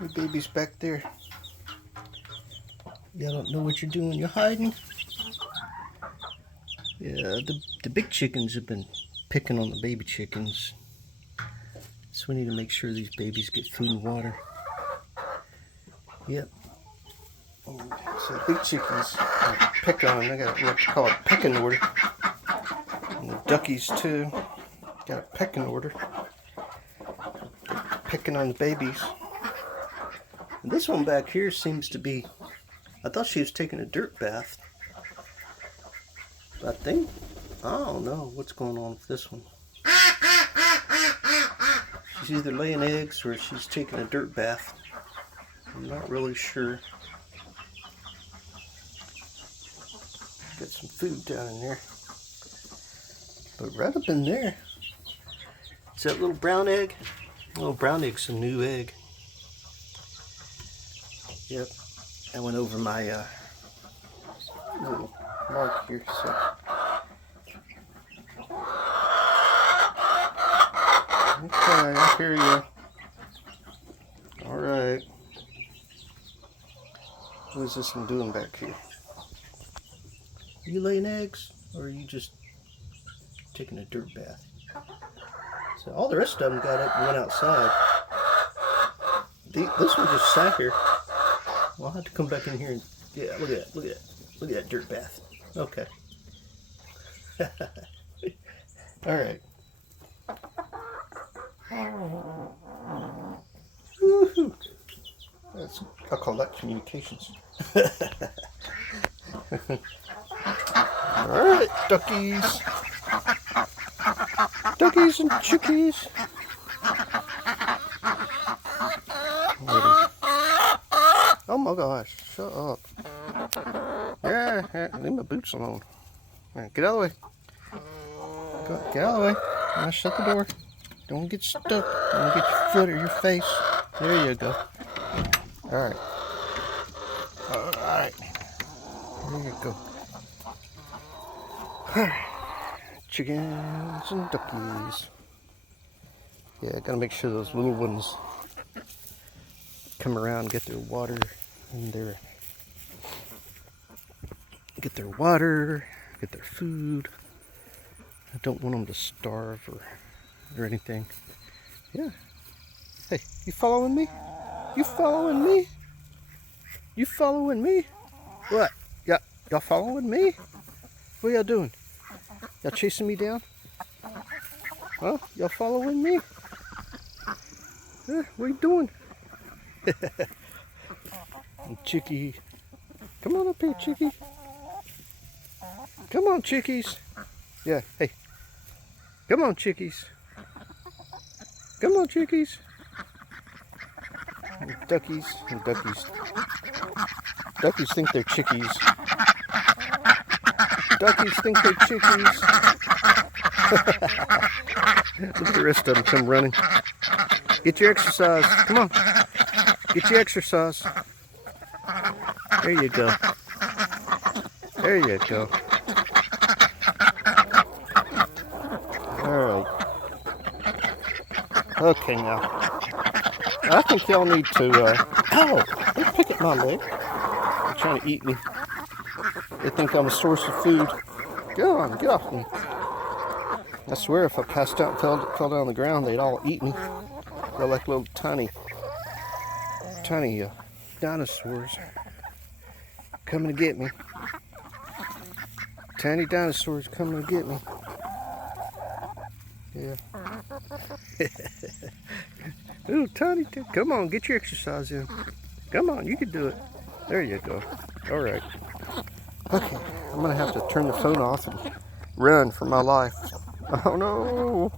Your baby's back there. Y'all don't know what you're doing. You're hiding. Yeah, the big chickens have been picking on the baby chickens. So we need to make sure these babies get food and water. Yep. So the big chickens pick on them. They got what you call a pecking order. And the duckies too. Got a pecking order. Picking on the babies. And this one back here seems to be, I thought she was taking a dirt bath. But I don't know what's going on with this one. She's either laying eggs or she's taking a dirt bath. I'm not really sure. Got some food down in there. But right up in there, is that little brown egg? Little brown egg's a new egg. Yep, I went over my little mark here, so. Okay, I hear you. Alright. What is this one doing back here? Are you laying eggs? Or are you just taking a dirt bath? So all the rest of them got up and went outside. This one just sat here. Well, I'll have to come back in here and, yeah, look at that, look at that. Look at that dirt bath. Okay. Alright. Woohoo! I'll call that communications. Alright, duckies. Duckies and chickies. Oh my gosh, shut up. Yeah, leave my boots alone. Right, get out of the way. Get out of the way. Now shut the door. Don't get stuck. Don't get your foot or your face. There you go. Alright. Alright. There you go. Chickens and duckies. Yeah, I gotta make sure those little ones come around, get their water and get their food. I don't want them to starve or anything. Yeah. Hey, you following me? You following me? You following me? What? Y'all following me? What y'all doing? Y'all chasing me down? Huh? Y'all following me? Huh? What are you doing? Chickie. Come on up here, chickie. Come on, chickies. Yeah, hey. Come on, chickies. Come on, chickies. And duckies and duckies. Duckies think they're chickies. Duckies think they're chickies. Look at the rest of them come running. Get your exercise. Come on. Get your exercise. There you go. There you go. Alright. Okay now. I think y'all need to, ow! Don't pick at my leg. They're trying to eat me. They think I'm a source of food. Go on, get off me. I swear if I passed out and fell down on the ground, they'd all eat me. They're like little tiny dinosaurs coming to get me. Tiny dinosaurs coming to get me. Yeah. Ooh, tiny. Come on, get your exercise in. Come on, you can do it. There you go. All right. Okay, I'm gonna have to turn the phone off and run for my life. Oh no.